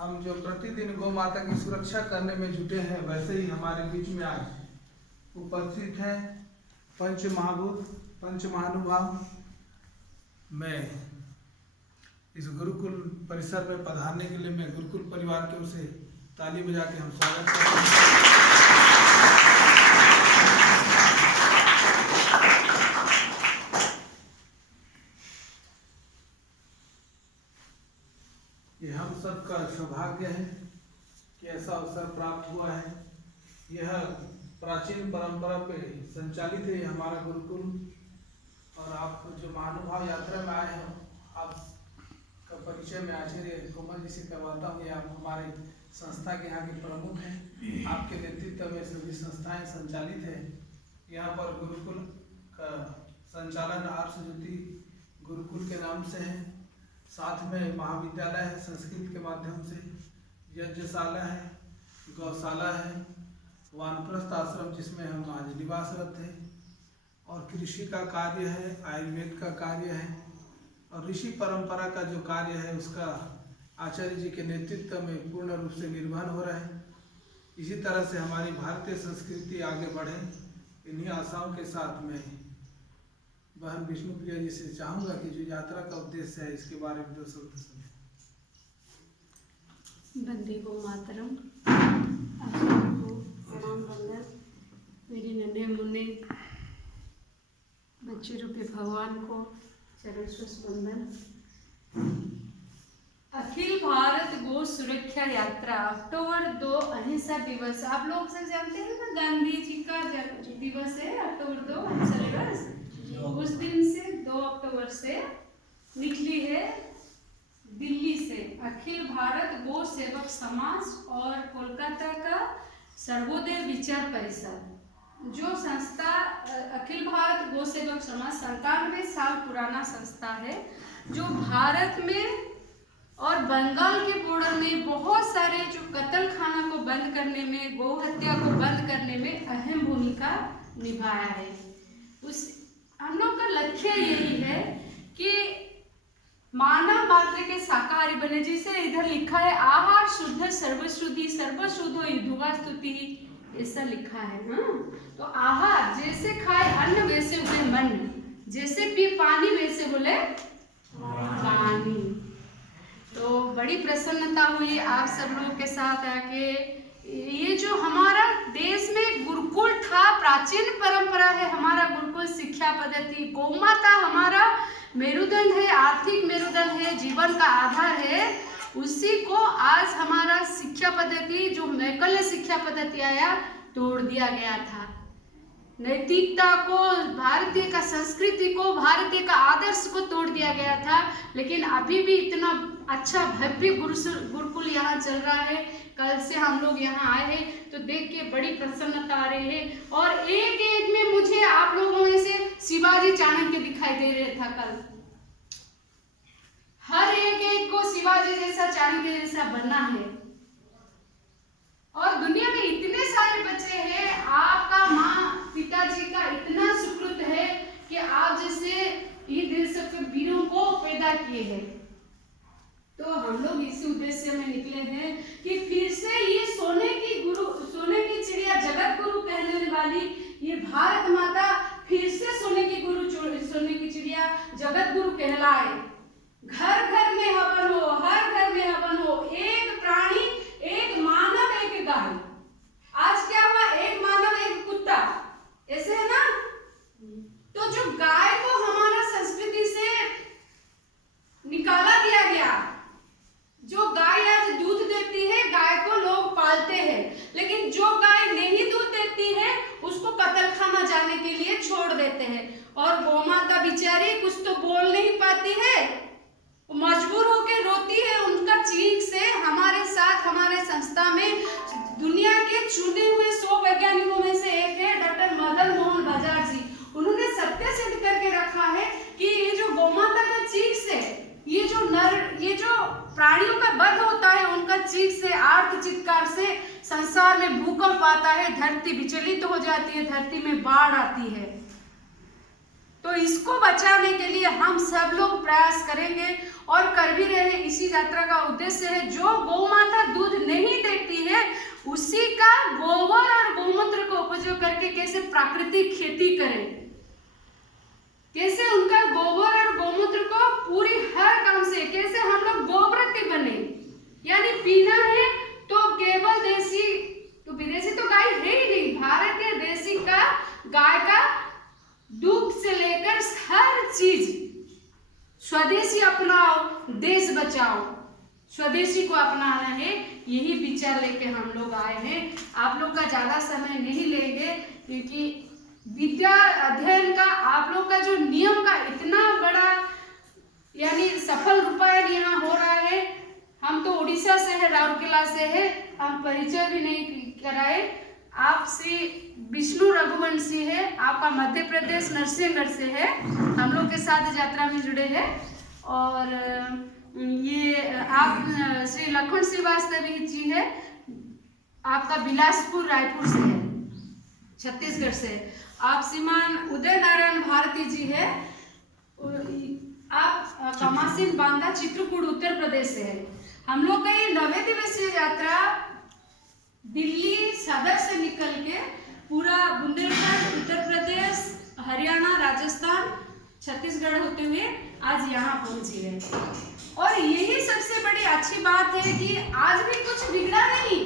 हम जो प्रतिदिन गौ माता की सुरक्षा करने में जुटे हैं, वैसे ही हमारे बीच में आज उपस्थित हैं पंच महाभूत, पंच महानुभाव। मैं इस गुरुकुल परिसर में पधारने के लिए मैं गुरुकुल परिवार की ओर से ताली बजा के हम स्वागत करते हैं। ये हम सबका सौभाग्य है कि ऐसा अवसर प्राप्त हुआ है। यह प्राचीन परंपरा पे संचालित है हमारा गुरुकुल। और आप जो महानुभाव यात्रा में आए हो, आप का परिचय मैं आचार्य कोमल जी से करवाता हूँ। ये आप हमारे संस्था के यहाँ के प्रमुख हैं। आपके नेतृत्व में सभी संस्थाएं संचालित है। यहाँ पर गुरुकुल का संचालन आर्ष ज्योति गुरुकुल के नाम से है। साथ में महाविद्यालय है संस्कृत के माध्यम से, यज्ञशाला है, गौशाला है, वानप्रस्थ आश्रम जिसमें हम आज निवासरत हैं, और कृषि का कार्य है, आयुर्वेद का कार्य है, और ऋषि परंपरा का जो कार्य है उसका आचार्य जी के नेतृत्व में पूर्ण रूप से निर्वहन हो रहा है। इसी तरह से हमारी भारतीय संस्कृति आगे बढ़े, इन्हीं आशाओं के साथ में बहन विष्णुप्रिया जी से चाहूंगा कि जो यात्रा का उद्देश्य है इसके बारे में 2 शब्द सुने। वंदे गो मातरम। आप सबको प्रणाम वंदन। मेरे नन्हे मुन्ने बच्चे रूपी भगवान को चरण स्पर्श वंदन। अखिल भारत गो सुरक्षा यात्रा अक्टूबर 2 अहिंसा दिवस। आप लोग सब जानते हैं ना, गांधी जी का दिवस है अक्टूबर 2 अहिंसा दिवस। उस दिन से 2 अक्टूबर से निकली है दिल्ली से अखिल भारत गो सेवक समाज और कोलकाता का सर्वोदय विचार परिषद। जो संस्था अखिल भारत गो सेवक समाज 97 साल पुराना संस्था है, जो भारत में और बंगाल के बॉर्डर में बहुत सारे जो कत्ल खाना को बंद करने में, गौ हत्या को बंद करने में अहम भूमिका निभाया है। उस हम लोग का लक्ष्य यही है कि मानव मात्र के शाकाहारी बने। जिसे इधर लिखा है आहार शुद्ध सर्वशुद्धि सर्वशुद्धो युद्धवा स्तुति, ऐसा लिखा है ना। तो आहार जैसे खाए अन्न वैसे बोले मन, जैसे पिए पानी वैसे बोले पानी। तो बड़ी प्रसन्नता हुई आप सब लोगों के साथ आके। ये जो हमारा देश में गुरुकुल था, प्राचीन परंपरा है हमारा गुरुकुल शिक्षा पद्धति। गौ माता हमारा मेरुदंड है, आर्थिक मेरुदंड है, जीवन का आधार है। उसी को आज हमारा शिक्षा पद्धति जो मैकल्य शिक्षा पद्धति आया, तोड़ दिया गया था। नैतिकता को, भारतीय का संस्कृति को, भारतीय का आदर्श को तोड़ दिया गया था। लेकिन अभी भी इतना अच्छा भव्य गुरुकुल यहाँ चल रहा है। कल से हम लोग यहाँ आए हैं तो देख के बड़ी प्रसन्नता आ रही है। और एक एक में मुझे आप लोगों में से शिवाजी चाणक्य दिखाई दे रहा था कल। हर एक एक को शिवाजी जैसा, चाणक्य जैसा बनना है। और दुनिया में इतने सारे बच्चे हैं, आपका माँ पिताजी का इतना सुकृत है कि आप जैसे ये देश के वीरों को पैदा किए हैं। तो हम लोग इसी उद्देश्य में निकले हैं कि फिर से ये सोने की चिड़िया, जगत गुरु कहने वाली ये भारत माता फिर से सोने की चिड़िया जगत गुरु कहलाए। घर घर में हवन हो, हर घर में हवन हो, एक प्राणी, एक मानव, एक गाय। आज क्या हुआ, एक मानव एक कुत्ता, ऐसे है ना। तो जो गाय को हमारा संस्कृति से निकाला दिया गया, जो गाय आज दूध देती है, गाय को लोग पालते हैं, लेकिन जो गाय नहीं दूध देती है उसको कत्ल खाना जाने के लिए छोड़ देते हैं। और गौ माता बेचारी कुछ तो बोल नहीं पाती है, मजबूर होकर रोती है। उनका चीख से हमारे साथ हमारे संस्था में दुनिया के चुने हुए 100 वैज्ञानिकों में से एक है डॉक्टर मदन मोहन बजाज जी। उन्होंने सत्य सिद्ध करके रखा है कि ये जो गौ माता का चीख से, ये जो प्राणियों का वध होता है, उनका चीख से, आर्त चित्कार से संसार में भूकंप आता है, धरती विचलित हो जाती है, धरती में बाढ़ आती है। तो इसको बचाने के लिए हम सब लोग प्रयास करेंगे और कर भी रहे हैं। इसी यात्रा का उद्देश्य है, जो गौ माता दूध नहीं देती है उसी का गोबर और गोमूत्र को उपयोग करके कैसे प्राकृतिक खेती करें, कैसे उनका गोबर और गोमूत्र को पूरी हर काम से कैसे हम लोग गोव्रती बने, यानी पीना है तो केवल देसी, तो विदेशी तो गाय है ही नहीं, भारतीय देसी का गाय का दूध से लेकर हर चीज स्वदेशी अपनाओ, देश बचाओ, स्वदेशी को अपनाना है, यही विचार लेके हम लोग आए हैं। आप लोग का ज्यादा समय नहीं लेंगे क्योंकि विद्या अध्ययन का आप लोग का जो नियम का इतना बड़ा यानी सफल रूपायन यहाँ हो रहा है। हम तो उड़ीसा से है, राउरकेला से है, हम परिचय भी नहीं कराए। आप श्री विष्णु रघुवंशी है, आपका मध्य प्रदेश नरसिंहगढ़ से है, हम लोग के साथ यात्रा में जुड़े हैं। और ये आप श्री लक्ष्मण श्रीवास्तव जी है, आपका बिलासपुर रायपुर से है, छत्तीसगढ़ से। आप श्रीमान उदय नारायण भारती जी है, आप कमासिन बांदा चित्रकूट उत्तर प्रदेश से है। हम लोग का ये 9 दिवसीय यात्रा दिल्ली सदर से निकल के पूरा बुंदेलखंड, उत्तर प्रदेश, हरियाणा, राजस्थान, छत्तीसगढ़ होते हुए आज यहाँ पहुंची है। और यही सबसे बड़ी अच्छी बात है कि आज भी कुछ बिगड़ा नहीं।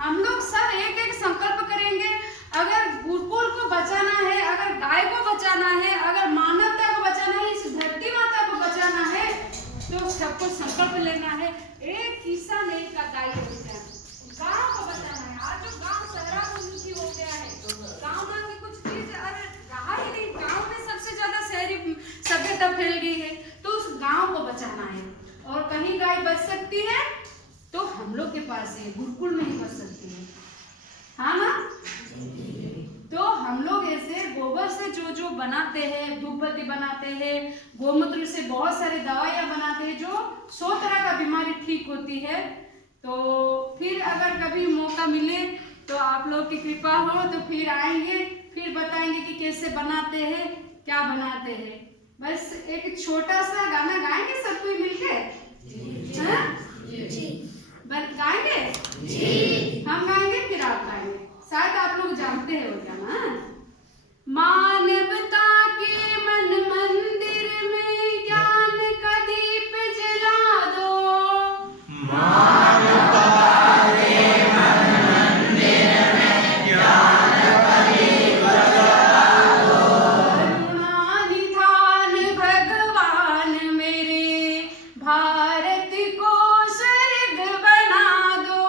हम लोग सब एक एक संकल्प करेंगे, अगर गुरुकुल को बचाना है, अगर गाय को बचाना है, अगर मानवता को बचाना है, इस धरती माता को बचाना है, तो सबको संकल्प लेना है। एक किस्सा नहीं का गाय को बचाना, गांव को बचाना है। आज जो गांव शहराभिमुखी हो गया है, गांव में भी कुछ चीज अरे रहा ही नहीं, गांव में सबसे ज्यादा शहरी सभ्यता फैल गई है, तो उस गांव को बचाना है। और कहीं गाय बच सकती है तो हम लोग के पास है, गुरुकुल में ही बच सकती है, हाँ ना। तो हम लोग ऐसे गोबर से जो जो बनाते हैं, धूपबत्ती बनाते हैं, गोमूत्र से बहुत सारे दवाइयाँ बनाते हैं जो 100 तरह का बीमारी ठीक होती है। तो फिर अगर कभी मौका मिले तो आप लोग की कृपा हो तो फिर आएंगे, फिर बताएंगे कि कैसे बनाते हैं, क्या बनाते हैं। बस एक छोटा सा गाना गाएंगे सब कोई मिलके, गाएंगे जी। हम गाएंगे फिर आप गाएंगे, शायद आप लोग जानते हैं वो गाना। मानवता के मन मंदिर में ज्ञान का दीप जला दो, मानवता के मन मंदिर में ज्ञान का दीप जला दो, करुणा निधान भगवान मेरे भारत को स्वर्ग बना दो,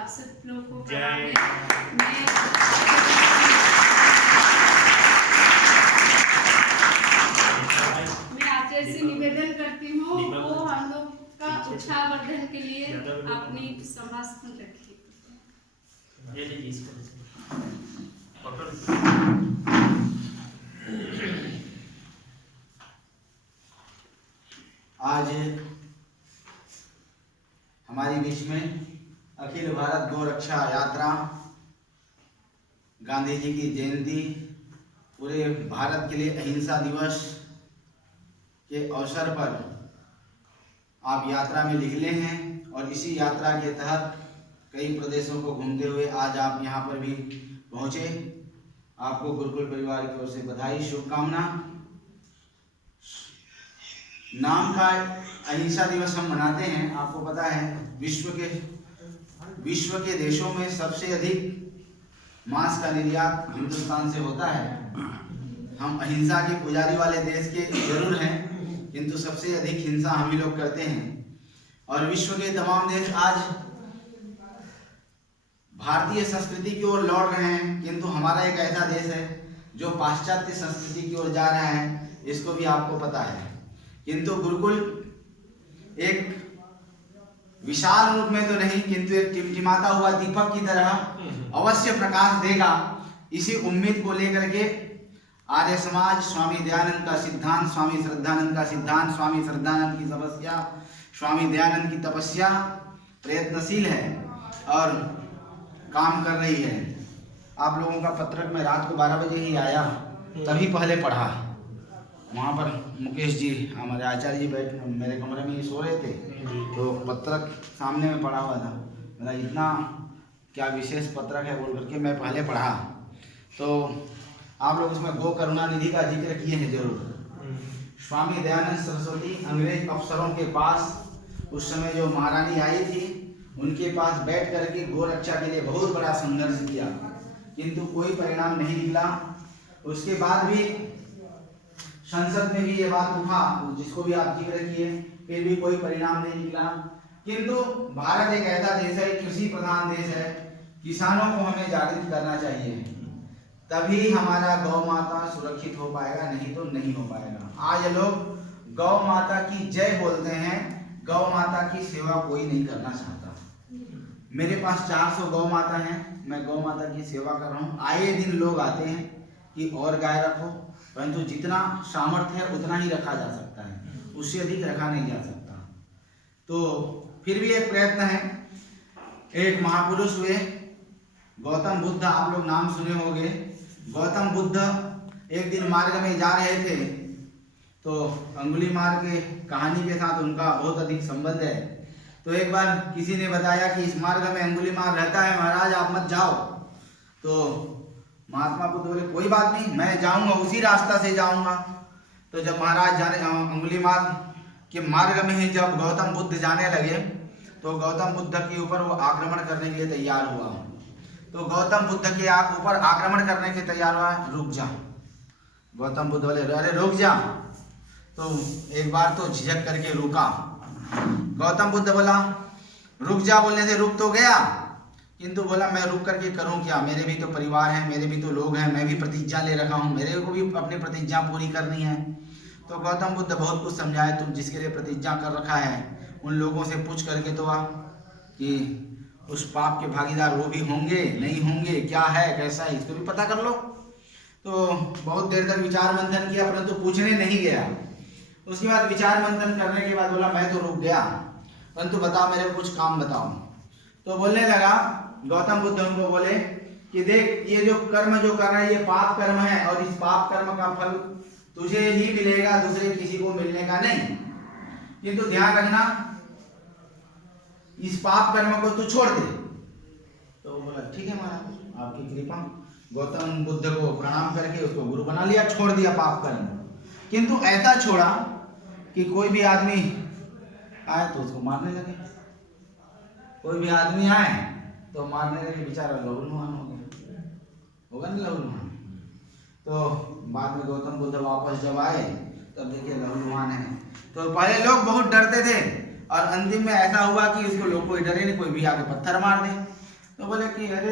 आप सब लोग को जय प्रणाम है। मैं आचार्य से निवेदन करती हूँ वो हम लोग का उत्साहवर्धन के लिए अपनी संभाषण रखिए। ये लीजिए इसको आज हमारे बीच में अखिल भारत गौ रक्षा यात्रा, गांधी जी की जयंती, पूरे भारत के लिए अहिंसा दिवस के अवसर पर आप यात्रा में निकले हैं और इसी यात्रा के तहत कई प्रदेशों को घूमते हुए आज आप यहाँ पर भी पहुँचे। आपको गुरुकुल परिवार की ओर से बधाई, शुभकामना। नाम का अहिंसा दिवस हम मनाते हैं, आपको पता है विश्व के देशों में सबसे अधिक मांस का निर्यात हिंदुस्तान से होता है। हम अहिंसा के पुजारी वाले देश के जरूर हैं, किंतु सबसे अधिक हिंसा हम ही लोग करते हैं। और विश्व के तमाम देश आज भारतीय संस्कृति की ओर लौट रहे हैं, किंतु हमारा एक ऐसा देश है जो पाश्चात्य संस्कृति की ओर जा रहा है, इसको भी आपको पता है। किंतु गुरुकुल एक विशाल रूप में तो नहीं, किंतु एक टिमटिमाता हुआ दीपक की तरह अवश्य प्रकाश देगा, इसी उम्मीद को लेकर के आर्य समाज स्वामी दयानंद का सिद्धांत, स्वामी श्रद्धानंद का सिद्धांत, स्वामी श्रद्धानंद की तपस्या, स्वामी दयानंद की तपस्या प्रयत्नशील है और काम कर रही है। आप लोगों का पत्रक में रात को 12 बजे ही आया, तभी पहले पढ़ा। वहाँ पर मुकेश जी हमारे आचार्य जी बैठ मेरे कमरे में ही सो रहे थे, तो पत्रक सामने में पढ़ा हुआ था। मेरा इतना क्या विशेष पत्रक है बोल करके मैं पहले पढ़ा। तो आप लोग उसमें गो करुणा निधि का जिक्र किए हैं जरूर। स्वामी दयानंद सरस्वती अंग्रेज अफसरों के पास उस समय जो महारानी आई थी, उनके पास बैठ करके गो रक्षा के लिए बहुत बड़ा संघर्ष किया, किंतु कोई परिणाम नहीं निकला। उसके बाद भी संसद में भी ये बात उठा, जिसको भी आप जिक्र किए, फिर भी कोई परिणाम नहीं निकला। किंतु भारत एक ऐसा देश है, कृषि प्रधान देश है, किसानों को हमें जागृत करना चाहिए, तभी हमारा गौ माता सुरक्षित हो पाएगा, नहीं तो नहीं हो पाएगा। आज लोग गौ माता की जय बोलते हैं, गौ माता की सेवा कोई नहीं करना चाहता। मेरे पास 400 गौ माता हैं, मैं गौ माता की सेवा कर रहा हूँ। आए दिन लोग आते हैं कि और गाय रखो, परंतु जितना सामर्थ्य है उतना ही रखा जा सकता है, उससे अधिक रखा नहीं जा सकता। तो फिर भी एक प्रयत्न है। एक महापुरुष हुए गौतम बुद्ध, आप लोग नाम सुने होंगे। गौतम बुद्ध एक दिन मार्ग में जा रहे थे, तो अंगुलीमाल के कहानी के साथ उनका बहुत अधिक संबंध है। तो एक बार किसी ने बताया कि इस मार्ग में अंगुलीमाल रहता है, महाराज आप मत जाओ। तो महात्मा बुद्ध बोले कोई बात नहीं, मैं जाऊंगा, उसी रास्ता से जाऊंगा। तो जब महाराज जाने अंगुलीमाल के मार्ग में ही जब गौतम बुद्ध जाने लगे, तो गौतम बुद्ध के ऊपर वो आक्रमण करने के लिए तैयार हुआ। तो गौतम बुद्ध के ऊपर आक्रमण करने के तैयार हुआ, रुक जा। गौतम बुद्ध बोले अरे रुक जा। तो एक बार तो झिझक करके रुका। गौतम बुद्ध बोला रुक जा, बोलने से रुक तो गया, किंतु बोला मैं रुक करके करूं क्या, मेरे भी तो परिवार है, मेरे भी तो लोग हैं, मैं भी प्रतिज्ञा ले रखा हूं, मेरे को भी अपनी प्रतिज्ञा पूरी करनी है। तो गौतम बुद्ध बहुत कुछ समझाए, तुम जिसके लिए प्रतिज्ञा कर रखा है उन लोगों से पूछ करके तो आ कि उस पाप के भागीदार वो भी होंगे नहीं होंगे, क्या है कैसा है, इसको भी पता कर लो। तो बहुत देर तक विचार मंथन किया, परंतु पूछने नहीं गया। उसके बाद विचार मंथन करने के बाद बोला मैं तो रुक गया, परंतु बताओ मेरे को कुछ काम बताओ। तो बोलने लगा, गौतम बुद्ध उनको बोले कि देख ये जो कर्म जो कर रहा है ये पाप कर्म है, और इस पाप कर्म का फल तुझे ही मिलेगा, दूसरे किसी को मिलने का नहीं। किंतु ध्यान रखना इस पाप कर्म को तू छोड़ दे। तो बोला ठीक है महाराज आपकी कृपा। गौतम बुद्ध को प्रणाम करके उसको गुरु बना लिया, छोड़ दिया पाप कर्म। किंतु ऐसा छोड़ा कि कोई भी आदमी आए तो उसको मारने लगे, कोई भी आदमी आए तो मारने लगे, बेचारा लहूलुहान हो गया, होगा ना लहूलुहान। तो बाद में गौतम बुद्ध वापस जब आए तब देखिए लहूलुहान है। तो पहले लोग बहुत डरते थे और अंतिम में ऐसा हुआ कि उसको लोग कोई डरे नहीं, कोई भी आके पत्थर मार दे। तो बोले कि अरे